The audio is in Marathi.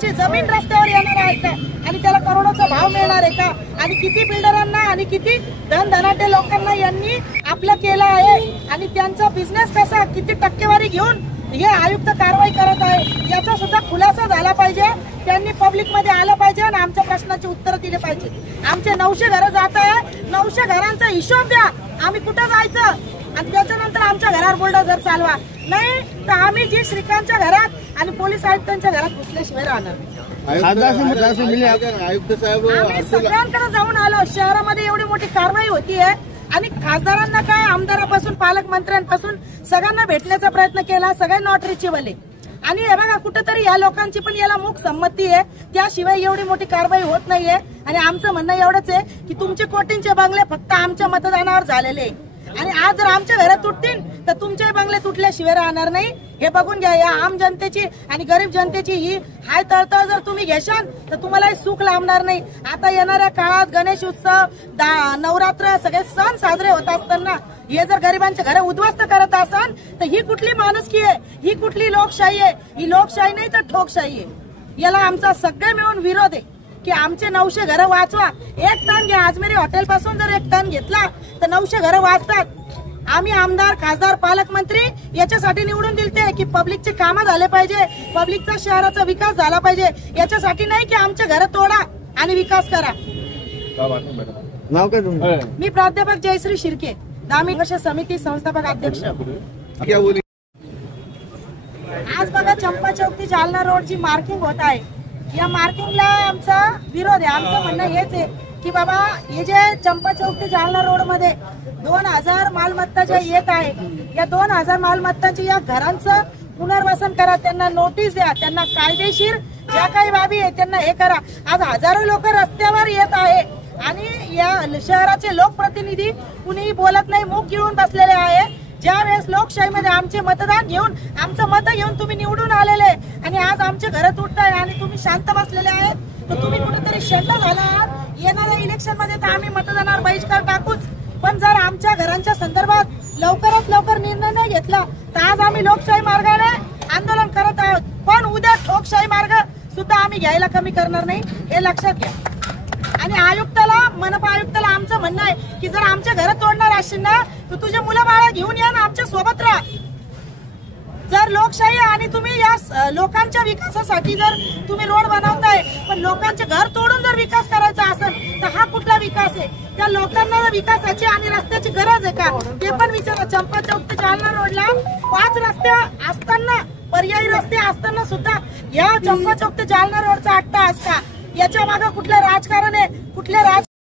त्याची जमीन रस्त्यावर येणार आहे का आणि त्याला करोडोचा भाव मिळणार आहे का आणि किती बिल्डरांना आणि किती धनधनाटे लोकांना यांनी आपलं केलं आहे आणि त्यांचा बिझनेस कसा किती टक्केवारी घेऊन हे आयुक्त कारवाई करत आहे याचा सुद्धा खुलासा झाला पाहिजे। त्यांनी पब्लिक मध्ये आलं पाहिजे आणि आमच्या प्रश्नाची उत्तर दिले पाहिजे। आमचे 900 घरं जात आहे, 900 घरांचा हिशोब द्या, आम्ही कुठं जायचं आणि त्याच्यानंतर आमच्या घरावर बुलडोझर चालवा, नाही तर आम्ही जी श्रीकांतच्या घरात आणि पोलीस आयुक्तांच्या घरात घुसल्याशिवाय राहणार। आयुक्त साहेब आम्ही सगळ्यांकडे जाऊन आलो, शहरामध्ये एवढी मोठी कारवाई होतीये आणि खासदारांना काय आमदारापासून पालकमंत्र्यांपासून सगळ्यांना भेटण्याचा प्रयत्न केला, सगळ्यांना रिचेबल आणि हे बघा कुठेतरी या लोकांची पण याला मूक संमती आहे, त्याशिवाय एवढी मोठी कारवाई होत नाहीये। आणि आमचं म्हणणं एवढंच आहे की तुमचे कोटींचे बंगले फक्त आमच्या मतदानावर झालेले आणि आज जर आमच्या घरात तुटतील तर तुमचे बंगले तुटल्याशिवाय राहणार नाही, हे बघून घ्या। या आम जनतेची आणि गरीब जनतेची ही हाय तळतळ जर तुम्ही घेशाल तर तुम्हाला सुख लाभणार नाही। आता येणाऱ्या काळात गणेश उत्सव, नवरात्र सगळे सण साजरे होत असताना हे जर गरिबांचे घर उद्ध्वस्त करत असाल तर ही कुठली माणुसकी आहे, ही कुठली लोकशाही आहे? ही लोकशाही नाही तर ठोकशाही आहे। याला आमचा सगळे मिळून विरोध आहे की आमचे 900 घरं वाचवा। 1 टन घ्या, अजमेरी हॉटेल पासून जर 1 टन घेतला तर 900 घरं वाचतात। आम्ही आमदार, खासदार, पालकमंत्री याच्यासाठी निवडून दिलते की पब्लिकचे कामं झाले पाहिजे, पब्लिकचा शहराचा विकास झाला पाहिजे, याच्यासाठी नाही की आमचे घरं तोडा आणि विकास करा। नाव काय तुमचं? मी प्राध्यापक जयश्री शिर्के, ग्रामीण विकास समिती संस्थापक अध्यक्ष। आज बघा चंपा चौक ते जालना रोड जी मार्किंग होत आहे, या मार्किंगला आमचा विरोध आहे। आमचं म्हणणं हेच आहे की बाबा हे जे चंपा चौक ते जालना रोड मध्ये 2000 मालमत्ता ज्या येत आहे, या 2000 मालमत्तांची या घरांचं पुनर्वसन करा, त्यांना नोटीस द्या, त्यांना कायदेशीर ज्या काही बाबी आहे त्यांना हे करा। आज हजारो लोक रस्त्यावर येत आहे आणि या शहराचे लोकप्रतिनिधी कुणीही बोलत नाही, मुख गिळून बसलेले आहे। ज्या वेळेस लोकशाहीमध्ये आमचे मतदान घेऊन आमचं मत घेऊन तुम्ही निवडून आलेले आणि आज आमचे घरं तुटताय आणि तुम्ही शांत बसलेले आहेत, तर तुम्ही कुठेतरी शंका झाला आहात। येणाऱ्या इलेक्शन मध्ये तर आम्ही मतदानावर बहिष्कार टाकूच, पण जर आमच्या घरांच्या संदर्भात लवकरात लवकर निर्णय नाही घेतला तर आज आम्ही लोकशाही मार्गाने आंदोलन करत आहोत, पण उद्या ठोकशाही मार्ग सुद्धा आम्ही घ्यायला कमी करणार नाही, हे लक्षात घ्या। आणि आयुक्ताला, मनपा आयुक्ताला आमचं म्हणणं आहे की जर आमच्या घरं तोडणार असशील ना तर तुझे मुलं बाळा घेऊन या ना, आमच्या सोबत राहा। जर लोकशाही आणि तुम्ही या लोकांच्या विकासासाठी जर तुम्ही रोड बनवताय पण लोकांचे घर तोडून जर विकास करायचा असेल तर हा कुठला विकास आहे? त्या लोकांना विकासाची आणि रस्त्याची गरज आहे का ते पण विचारा। चंपा चौक ते जालना रोडला 5 रस्ते असताना, पर्यायी रस्ते असताना सुद्धा या चंपा चौक ते जालना रोडचा अट्टा असता, याच्या मागे कुठलं राजकारण आहे? कुठल्या